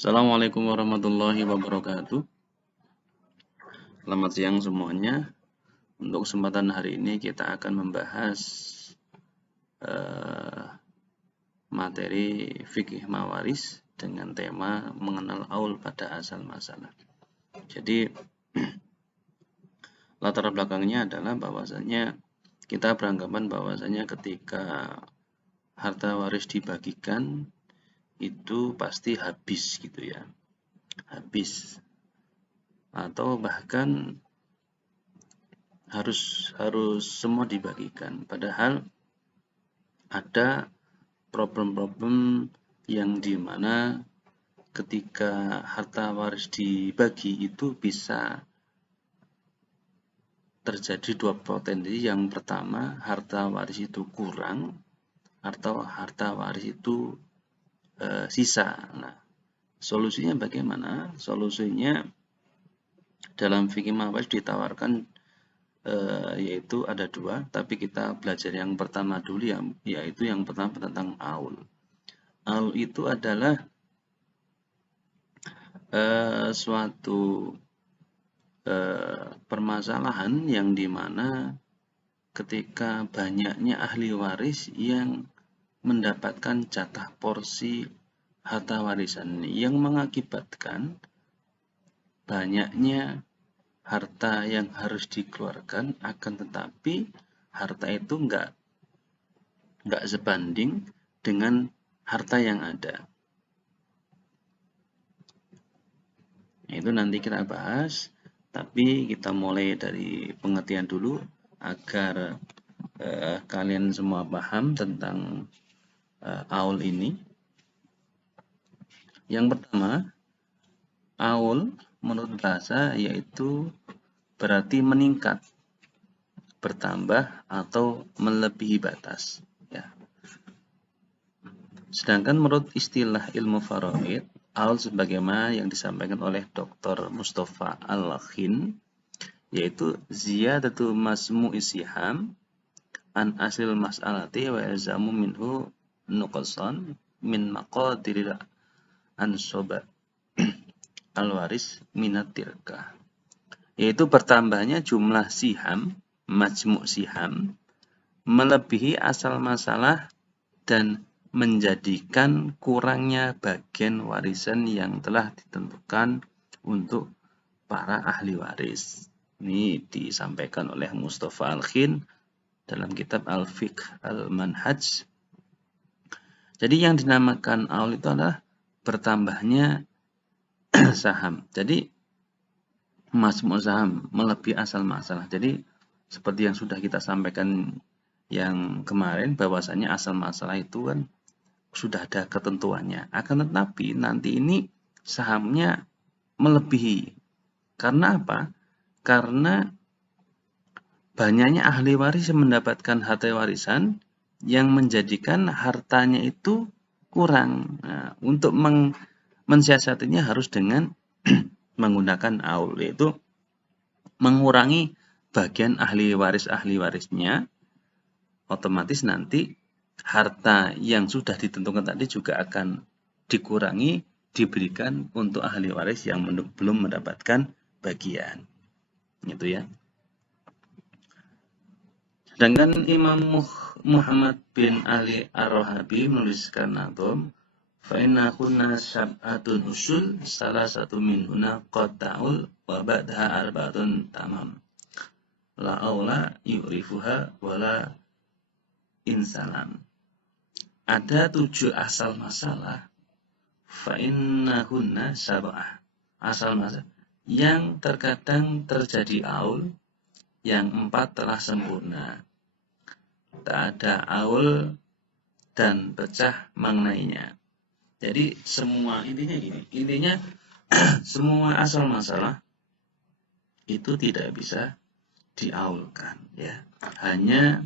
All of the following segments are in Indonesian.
Assalamualaikum warahmatullahi wabarakatuh. Selamat siang semuanya. Untuk kesempatan hari ini kita akan membahas materi fikih mawaris dengan tema mengenal aul pada asal masalah. Jadi latar belakangnya adalah bahwasanya kita beranggapan bahwasanya ketika harta waris dibagikan itu pasti habis gitu ya. Habis atau bahkan harus semua dibagikan. Padahal ada problem-problem yang dimana ketika harta waris dibagi itu bisa terjadi dua potensi. Yang pertama, harta waris itu kurang atau harta waris itu sisa. Nah, solusinya bagaimana? Solusinya dalam fikih mawaris ditawarkan yaitu ada dua, tapi kita belajar yang pertama dulu yaitu yang pertama tentang aul. Aul itu adalah suatu permasalahan yang dimana ketika banyaknya ahli waris yang mendapatkan jatah porsi harta warisan yang mengakibatkan banyaknya harta yang harus dikeluarkan, akan tetapi harta itu nggak sebanding dengan harta yang ada. Itu nanti kita bahas, tapi kita mulai dari pengertian dulu agar kalian semua paham tentang aul ini. Yang pertama, aul menurut bahasa yaitu berarti meningkat, bertambah atau melebihi batas. Ya. Sedangkan menurut istilah ilmu faraid, aul sebagaimana yang disampaikan oleh Dr. Mustafa Al-Khin, yaitu ziyadatu masmu'i siham an asil mas'alati wa ilzamu minhu nuqsan min maqadiril ansoba al-waris minat tirkah, yaitu bertambahnya jumlah siham, majmu' siham, melebihi asal masalah dan menjadikan kurangnya bagian warisan yang telah ditentukan untuk para ahli waris. Ini disampaikan oleh Mustafa Al-Khin dalam kitab Al-Fiqh Al-Manhaj. Jadi yang dinamakan aul itu adalah bertambahnya saham. Jadi masmu' saham melebihi asal masalah. Jadi seperti yang sudah kita sampaikan yang kemarin, bahwasanya asal masalah itu kan sudah ada ketentuannya. Akan tetapi nanti ini sahamnya melebihi. Karena apa? Karena banyaknya ahli waris yang mendapatkan harta warisan yang menjadikan hartanya itu kurang. Nah, untuk mensiasatinya harus dengan menggunakan aul, yaitu mengurangi bagian ahli warisnya, otomatis nanti harta yang sudah ditentukan tadi juga akan dikurangi, diberikan untuk ahli waris yang belum mendapatkan bagian. Gitu ya. Sedangkan Imam Muhammad bin Ali Ar-Rahabi menuliskan nazam, fa inna kunna sab'atun usul, salah satu minhuna qata'ul wa ba'daha arba'atun tamam. La aula yu'rifuha wala insalam. Ada 7 asal masalah. Fa innahunna sab'ah. Asal masalah yang terkadang terjadi aul, yang 4 telah sempurna. Tak ada aul dan pecah mengenainya. Jadi semua intinya semua asal masalah itu tidak bisa diaulkan, ya. Hanya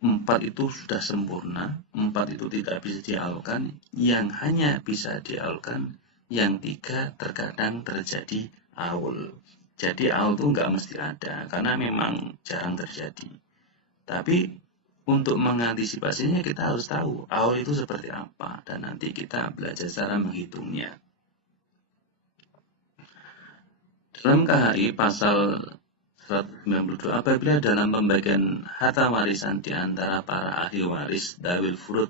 4 itu sudah sempurna, 4 itu tidak bisa diaulkan, yang hanya bisa diaulkan yang 3 terkadang terjadi aul. Jadi aul itu nggak mesti ada, karena memang jarang terjadi. Tapi untuk mengantisipasinya kita harus tahu aul itu seperti apa, dan nanti kita belajar cara menghitungnya. Dalam KHI pasal 192, apabila dalam pembagian harta warisan di antara para ahli waris dawil furud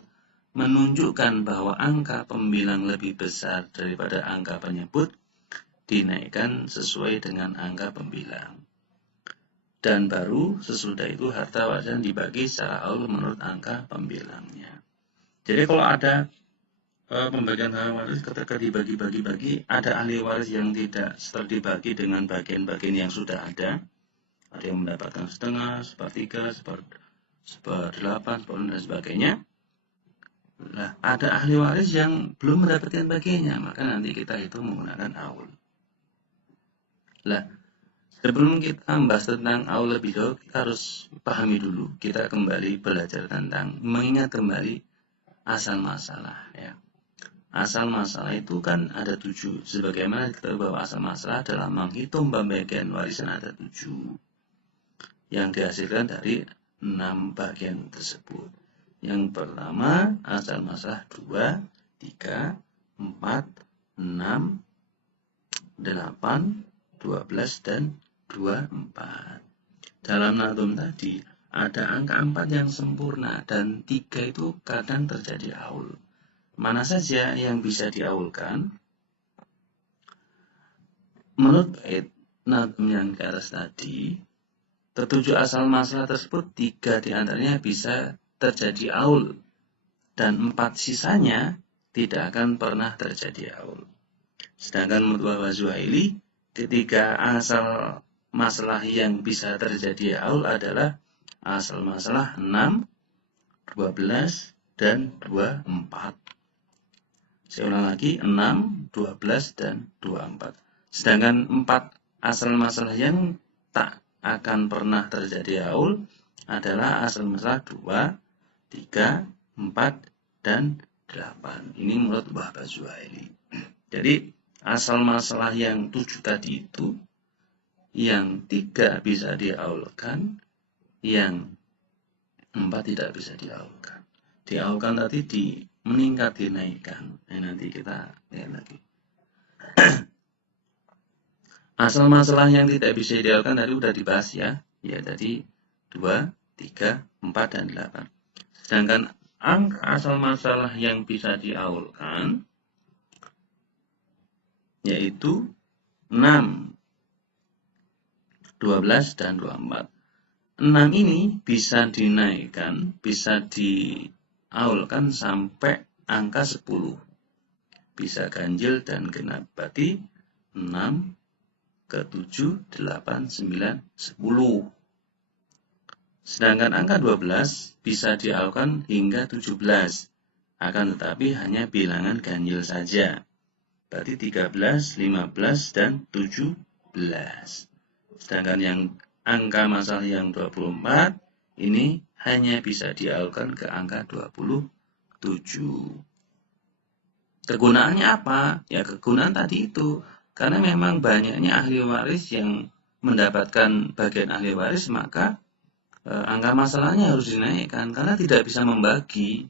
menunjukkan bahwa angka pembilang lebih besar daripada angka penyebut, dinaikkan sesuai dengan angka pembilang. Dan baru sesudah itu harta warisan dibagi secara aul menurut angka pembilangnya. Jadi kalau ada pembagian harta waris ketika dibagi-bagi, ada ahli waris yang tidak dibagi dengan bagian-bagian yang sudah ada yang mendapatkan setengah, sepertiga, seperdelapan, seperempat, dan sebagainya. Nah, ada ahli waris yang belum mendapatkan bagiannya, maka nanti kita hitung menggunakan aul. Nah, sebelum kita membahas tentang aul lebih jauh, kita harus pahami dulu. Kita kembali belajar tentang mengingat kembali asal masalah. Ya. Asal masalah itu kan ada 7. Sebagaimana kita tahu bahwa asal masalah adalah menghitung pembagian warisan ada 7. Yang dihasilkan dari 6 bagian tersebut. Yang pertama, asal masalah 2, 3, 4, 6, 8, 12, dan 24. Dalam nadum tadi, ada angka 4 yang sempurna, dan 3 itu kadang terjadi aul. Mana saja yang bisa diaulkan? Menurut bait nadum yang ke atas tadi, ketujuh asal masalah tersebut 3 diantaranya bisa terjadi aul, dan 4 sisanya tidak akan pernah terjadi aul. Sedangkan menurut Zuhaili, ketiga asal masalah yang bisa terjadi aul adalah asal masalah 6, 12, dan 24. Saya ulang lagi, 6, 12, dan 24. Sedangkan 4 asal masalah yang tak akan pernah terjadi aul adalah asal masalah 2, 3, 4, dan 8. Ini menurut Wahbah Zuhaili. Jadi asal masalah yang 7 tadi itu, yang 3 bisa diaulkan, yang 4 tidak bisa diaulkan. Diaulkan tadi meningkat, dinaikkan. Nanti kita lihat lagi. Asal masalah yang tidak bisa diaulkan tadi sudah dibahas ya. Ya tadi 2, 3, 4, dan 8. Sedangkan angka asal masalah yang bisa diaulkan yaitu 6, 12, dan 24. 6 ini bisa dinaikkan, bisa diaulkan sampai angka 10. Bisa ganjil dan genap. Berarti 6 ke 7, 8, 9, 10. Sedangkan angka 12 bisa diaulkan hingga 17. Akan tetapi hanya bilangan ganjil saja. Berarti 13, 15, dan 17. Sedangkan yang angka masalah yang 24 ini hanya bisa diaulkan ke angka 27. Kegunaannya apa? Ya kegunaan tadi itu. Karena memang banyaknya ahli waris yang mendapatkan bagian ahli waris, maka angka masalahnya harus dinaikkan. Karena tidak bisa membagi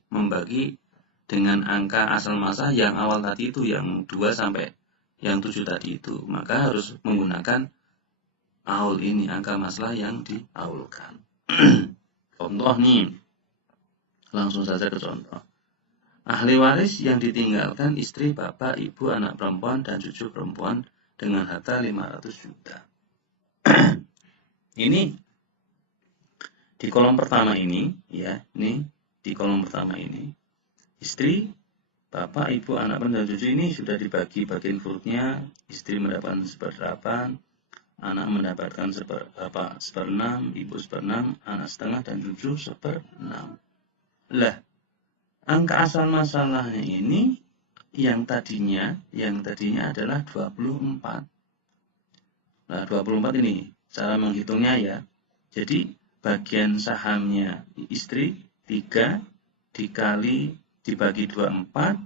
dengan angka asal masalah yang awal tadi itu, yang 2 sampai yang 7 tadi itu. Maka harus menggunakan aul ini, angka masalah yang diaulkan. Contoh nih, langsung saja ke contoh. Ahli waris yang ditinggalkan istri, bapak, ibu, anak perempuan, dan cucu perempuan dengan harta 500 juta. Ini di kolom pertama ini, ya, ini di kolom pertama ini, istri, bapak, ibu, anak perempuan, dan cucu ini sudah dibagi bagian furudnya. Istri mendapatkan 1/8, anak mendapatkan 1/6, ibu 1/6, anak setengah, dan cucu 1/6. Lah, angka asal masalahnya ini yang tadinya adalah 24. Nah, 24 ini cara menghitungnya ya. Jadi bagian sahamnya istri 3 dibagi 24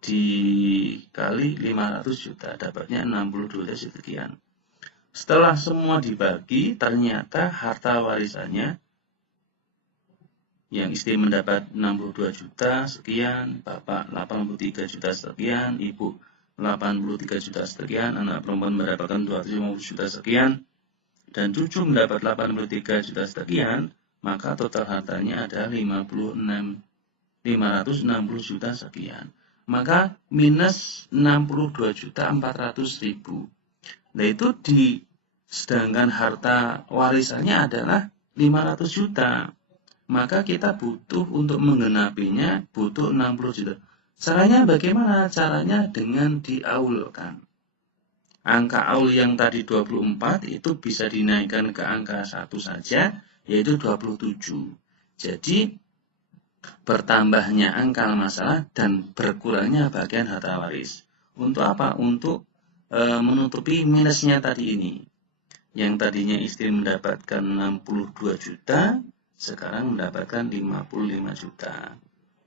dikali 500 juta, dapatnya 62 juta sekian. Setelah semua dibagi, ternyata harta warisannya yang istri mendapat 62 juta sekian, bapak 83 juta sekian, ibu 83 juta sekian, anak perempuan mendapatkan 250 juta sekian, dan cucu mendapat 83 juta sekian, maka total hartanya ada 560 juta sekian. Maka minus 62.400.000. Nah itu sedangkan harta warisannya adalah 500 juta. Maka kita butuh untuk menggenapinya butuh 60 juta. Caranya bagaimana? Caranya dengan diaulkan. Angka aul yang tadi 24 itu bisa dinaikkan ke angka 1 saja, yaitu 27. Jadi bertambahnya angka masalah dan berkurangnya bagian harta waris. Untuk apa? Untuk menutupi minusnya tadi ini. Yang tadinya istri mendapatkan 62 juta, sekarang mendapatkan 55 juta.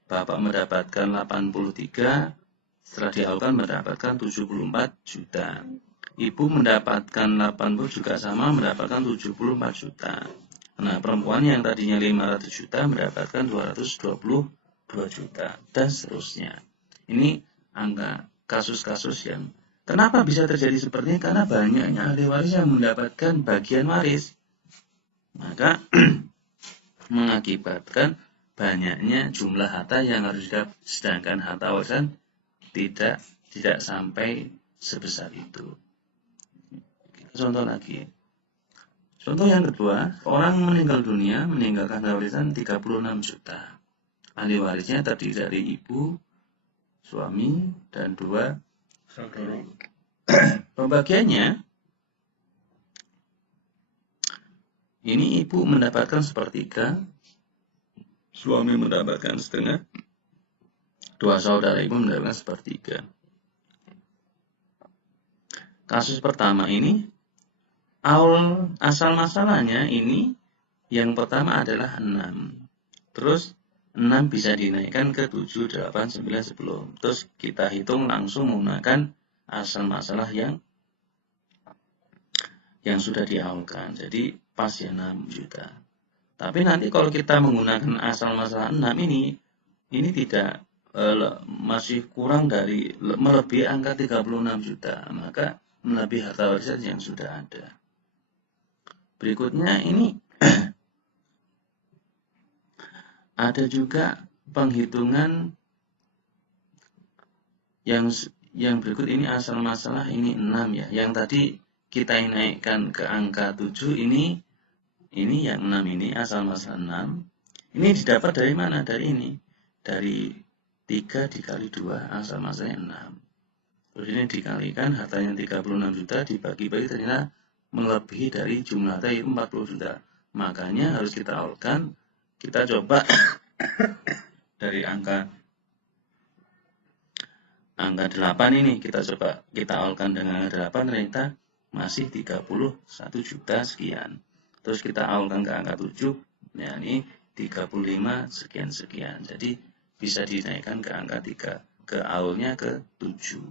Bapak mendapatkan 83, setelah diaulkan mendapatkan 74 juta. Ibu mendapatkan 80 juga sama, mendapatkan 74 juta. Nah, perempuan yang tadinya 500 juta mendapatkan 222 juta, dan seterusnya. Ini angka kasus-kasus yang kenapa bisa terjadi seperti ini? Karena banyaknya ahli waris yang mendapatkan bagian waris. Maka mengakibatkan banyaknya jumlah harta yang harus didapat, sedangkan harta warisan tidak sampai sebesar itu. Contoh lagi. Contoh yang kedua, orang meninggal dunia meninggalkan warisan 36 juta. Ahli warisnya terdiri dari ibu, suami, dan 2 saudara. Pembagiannya, ini ibu mendapatkan sepertiga, suami mendapatkan setengah, 2 saudara ibu mendapatkan sepertiga. Kasus pertama ini, asal masalahnya ini yang pertama adalah 6. Terus 6 bisa dinaikkan ke 7, 8, 9, 10. Terus kita hitung langsung menggunakan asal masalah yang sudah diaulkan. Jadi pas ya 6 juta. Tapi nanti kalau kita menggunakan asal masalah 6 ini tidak masih kurang dari melebihi angka 36 juta. Maka melebihi harta warisan yang sudah ada. Berikutnya ini ada juga penghitungan yang berikut ini asal masalah ini 6 ya. Yang tadi kita naikkan ke angka 7 ini yang 6 ini asal masalah 6. Ini didapat dari mana? Dari ini. Dari 3 dikali 2 asal masalahnya 6. Terus ini dikalikan hartanya 36 juta dibagi-bagi ternyata melebihi dari jumlah tadi 40 juta. Makanya harus kita aulkan. Kita coba dari angka 8 ini kita aulkan dengan 8 ternyata masih 31 juta sekian. Terus kita aulkan ke angka 7, ya ini 35 sekian. Jadi bisa dinaikkan ke angka 3, ke aulnya ke 7.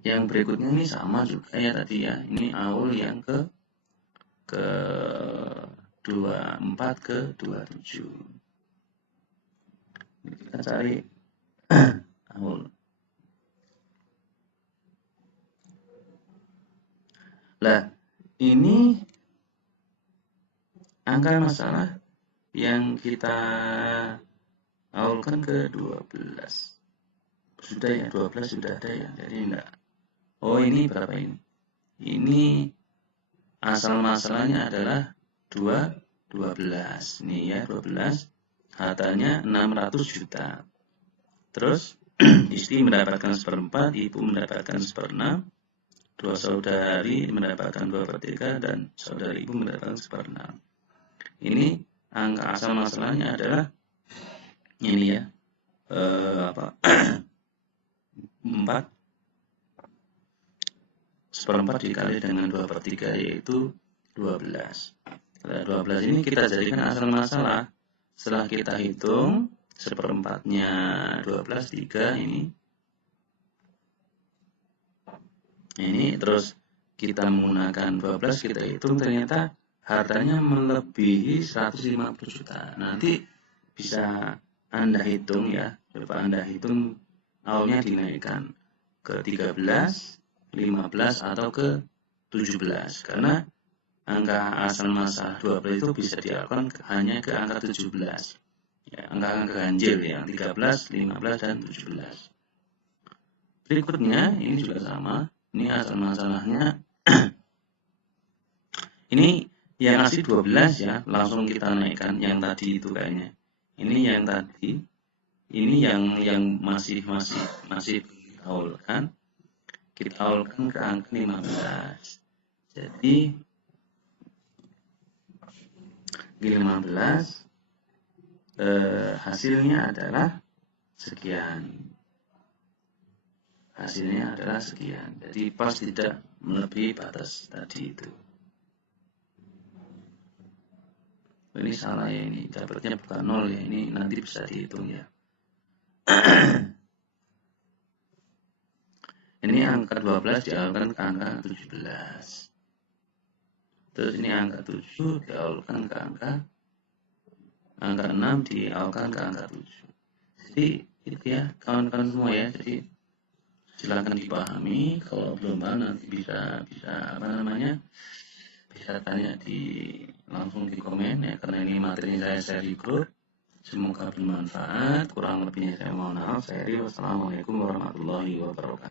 Yang berikutnya ini sama juga ya tadi ya. Ini aul yang ke 24 ke 27. Kita cari aul. Lah, ini angka masalah yang kita aulkan ke 12. Sudah ya, 12 sudah ada ya. Jadi enggak. Oh, ini berapa ini? Ini asal masalahnya adalah 12. Ini ya, 12. Hartanya 600 juta. Terus istri mendapatkan 1/4, ibu mendapatkan 1/6. 2 saudari mendapatkan 2/3 dan saudara ibu mendapatkan 1/6. Ini angka asal masalahnya adalah ini ya, 4 1/4 dikali dengan 2/3 yaitu 12. Nah, 12 ini kita jadikan asal masalah. Setelah kita hitung 1/4-nya 12, 3 ini terus kita menggunakan 12, kita hitung ternyata hartanya melebihi 150 juta. Nanti bisa Anda hitung ya. Coba Anda hitung aulnya dinaikkan ke 13, 15 atau ke 17 karena angka asal masalah 12 itu bisa diaulkan hanya ke angka 17. Ya, angka-angka ganjil yang 13, 15 dan 17. Berikutnya ini juga sama. Ini asal masalahnya ini yang asli 12 ya, langsung kita naikkan yang tadi itu kayaknya. Ini yang tadi, ini yang masih kita aulkan ke angka 15. Jadi 15 hasilnya adalah sekian. Hasilnya adalah sekian. Jadi pas tidak melebihi batas tadi itu. Ini salah ya, ini dapatnya bukan 0 ya, ini nanti bisa dihitung ya. Ini angka 12 diaulkan ke angka 17. Terus ini angka 7 diaulkan ke angka 6 diaulkan ke angka 7. Jadi itu ya kawan-kawan semua ya. Jadi silakan dipahami, kalau belum paham nanti bisa bisa tanya langsung di komen ya, karena ini materi saya share di grup. Semoga bermanfaat. Kurang lebihnya saya mohon maaf. Wassalamualaikum warahmatullahi wabarakatuh.